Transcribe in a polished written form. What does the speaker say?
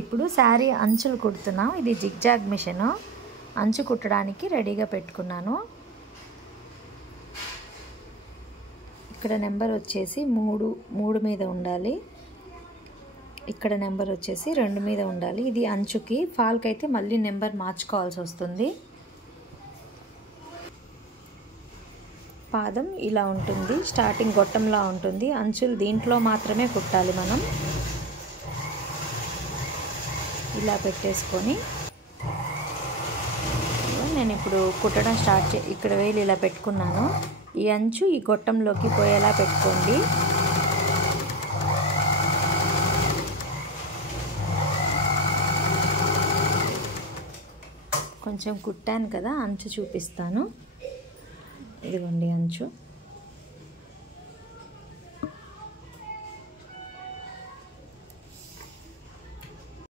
ఇప్పుడు శారీ అంచులు కుడుతున్నాం. ఇది జిగ్జాగ్ మిషన్. అంచు కుట్టడానికి రెడీగా పెట్టుకున్నాను. ఇక్కడ నెంబర్ వచ్చేసి 3 మీద ఉండాలి. ఇక్కడ నెంబర్ వచ్చేసి 2 మీద ఉండాలి. ఇది అంచుకి. ఫాల్కి అయితే మళ్ళీ నెంబర్ మార్చుకోవాల్సి వస్తుంది. పాదం ఇలా ఉంటుంది. స్టార్టింగ్ గొట్టంలా ఉంటుంది. అంచులు దీంట్లో మాత్రమే కుట్టాలి మనం. ఇలా పెట్టేసుకొని నేను ఇప్పుడు కుట్టడం ఇక్కడ వేలు ఇలా పెట్టుకున్నాను. ఈ అంచు ఈ గొట్టంలోకి పోయేలా పెట్టుకోండి. కొంచెం కుట్టాను కదా, అంచు చూపిస్తాను. ఇదిగోండి అంచు.